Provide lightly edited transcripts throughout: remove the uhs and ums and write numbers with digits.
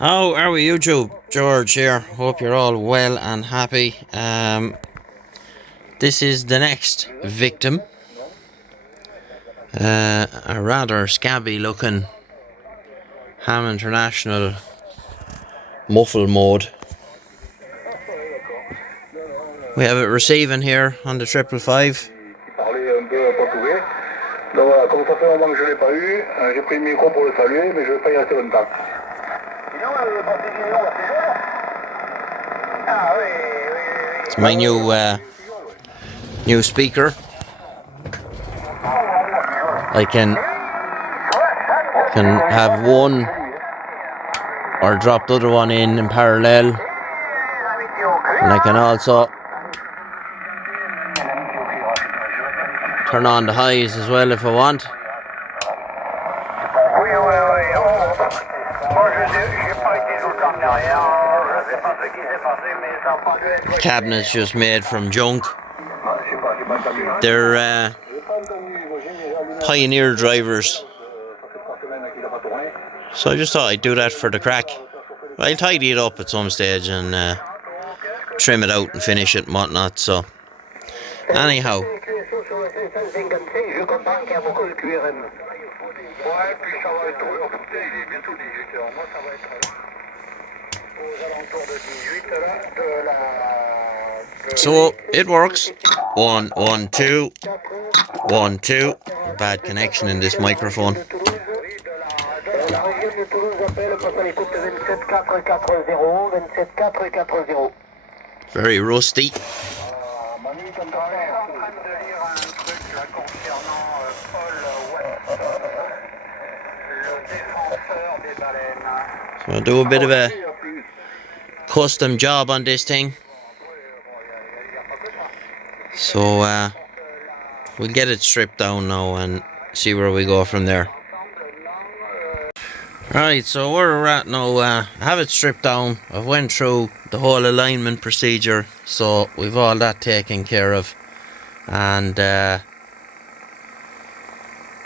How are we, YouTube? George here. Hope you're all well and happy. This is the next victim. A rather scabby looking Ham International muffle mode. We have it receiving here on the 555. It's my new speaker. I can have one or drop the other one in parallel, and I can also turn on the highs as well if I want. The cabinet's just made from junk. They're Pioneer drivers, so I just thought I'd do that for the crack. I'll tidy it up at some stage and trim it out and finish it and whatnot. So anyhow, so it works. 1 1 2 1 2. Bad connection in this microphone. Very rusty. So I'll do a bit of a custom job on this thing. So we'll get it stripped down now and see where we go from there. Right, so where we're at now, I have it stripped down. I've went through the whole alignment procedure, so we've all that taken care of, and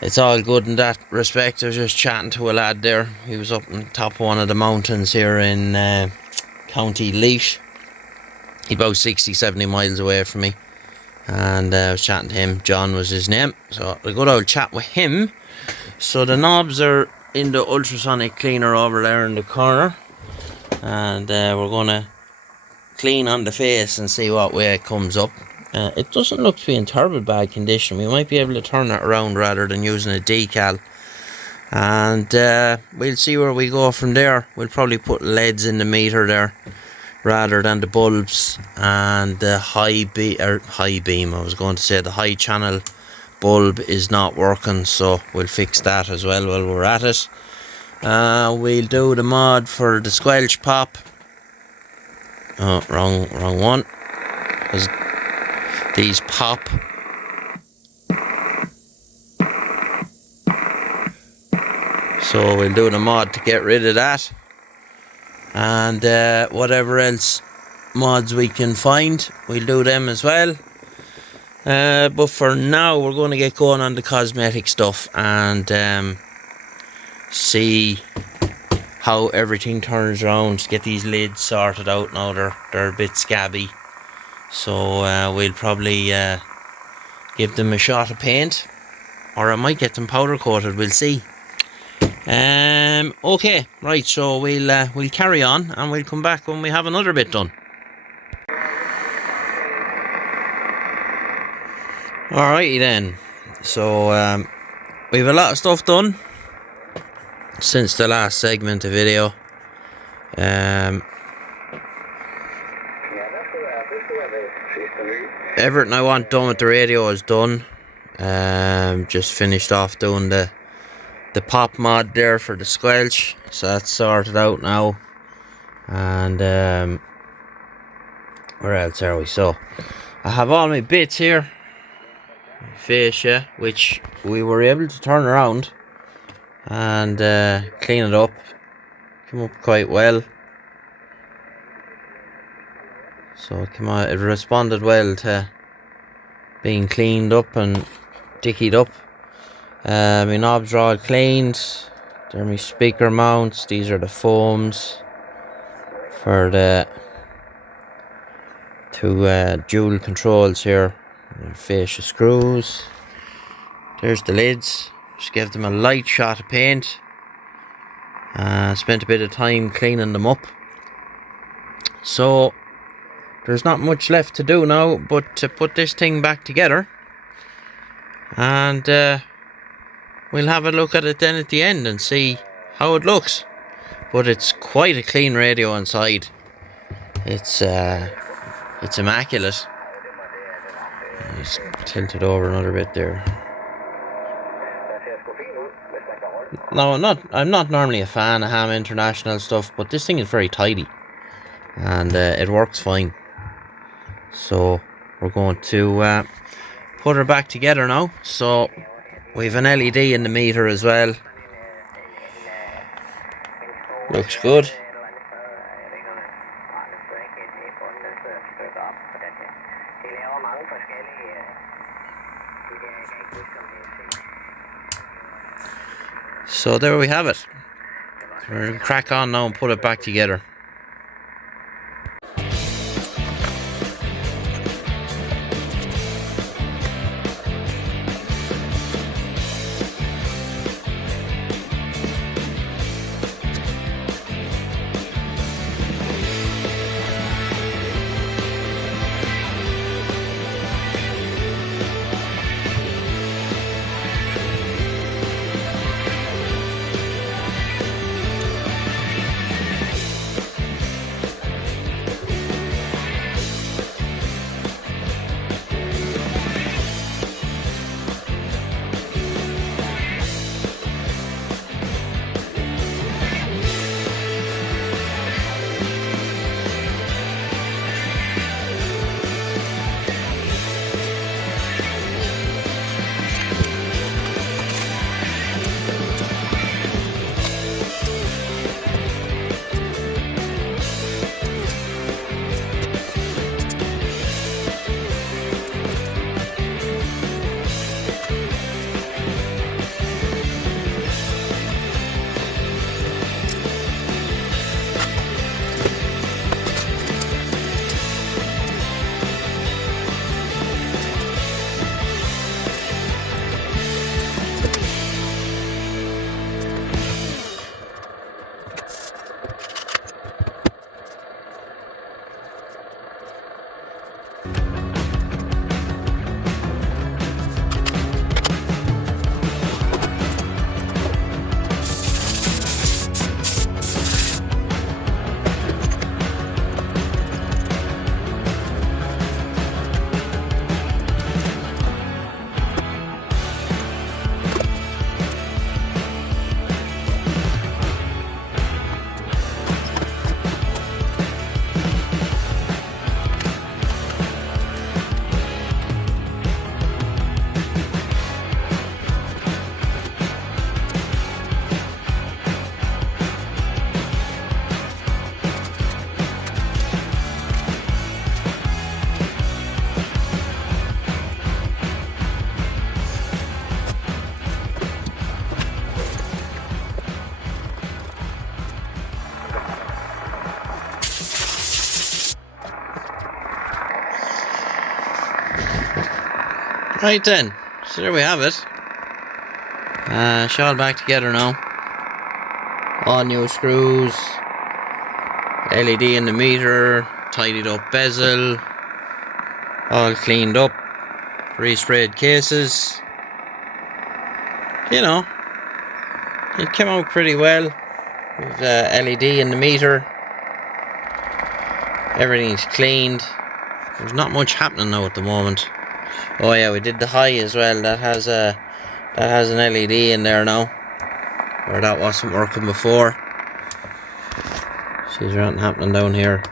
it's all good in that respect. I was just chatting to a lad there. He was up on top of one of the mountains here in County Laois. He's about 60-70 miles away from me, and I was chatting to him. John was his name, so a good old chat with him. So the knobs are in the ultrasonic cleaner over there in the corner, and we're gonna clean on the face and see what way it comes up. It doesn't look to be in terrible bad condition. We might be able to turn it around rather than using a decal, and we'll see where we go from there. We'll probably put LEDs in the meter there rather than the bulbs, and the high beam, I was going to say the high channel bulb is not working, so we'll fix that as well while we're at it. We'll do the mod for the squelch pop. Oh, wrong one. Because these pop. So we'll do the mod to get rid of that, and whatever else mods we can find, we'll do them as well. But for now, we're going to get going on the cosmetic stuff and see how everything turns around. Get these lids sorted out now. They're a bit scabby, so we'll probably give them a shot of paint, or I might get them powder coated. We'll see. Okay, right. So we'll carry on, and we'll come back when we have another bit done. Alrighty then, so we have a lot of stuff done since the last segment of video. Everything I want done with the radio is done. Just finished off doing the pop mod there for the squelch, so that's sorted out now. And where else are we? So I have all my bits here. Fascia, which we were able to turn around and clean it up. Came up quite well. So it responded well to being cleaned up and dickied up. My knobs are all cleaned. They're my speaker mounts. These are the foams for the two dual controls here. Fascia screws. There's the lids. Just gave them a light shot of paint. Spent a bit of time cleaning them up. So there's not much left to do now but to put this thing back together. And we'll have a look at it then at the end and see how it looks. But it's quite a clean radio inside. It's immaculate. Just tilt it over another bit there. Now I'm not normally a fan of Ham International stuff, but this thing is very tidy and it works fine. So we're going to put her back together now. So we have an LED in the meter as well. Looks good. So there we have it. We're going to crack on now and put it back together. Right then, so there we have it. Shot back together now. All new screws, LED in the meter, tidied up bezel, all cleaned up, resprayed cases. You know, it came out pretty well. With LED in the meter, everything's cleaned. There's not much happening now at the moment. Oh yeah, we did the high as well. That has an LED in there now, where that wasn't working before. See, there's nothing happening down here.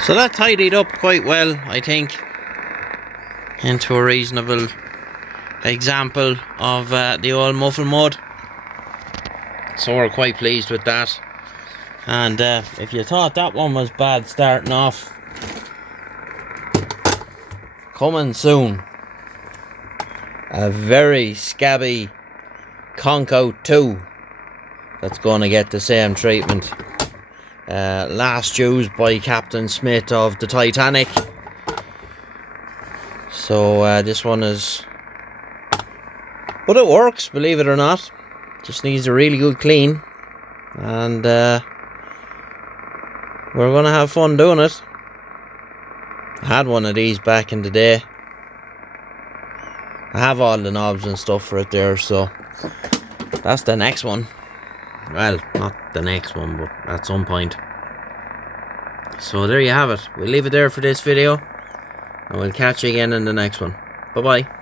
So that tidied up quite well, I think, into a reasonable example of the old muffle mud. So we're quite pleased with that. And if you thought that one was bad starting off, coming soon, a very scabby Concout 2 that's going to get the same treatment. Last used by Captain Smith of the Titanic. So this one is, but it works, believe it or not. Just needs a really good clean, and we're gonna have fun doing it. I had one of these back in the day. I have all the knobs and stuff for it there, so that's the next one. Well, not the next one, but at some point. So there you have it. We'll leave it there for this video, and we'll catch you again in the next one. Bye bye.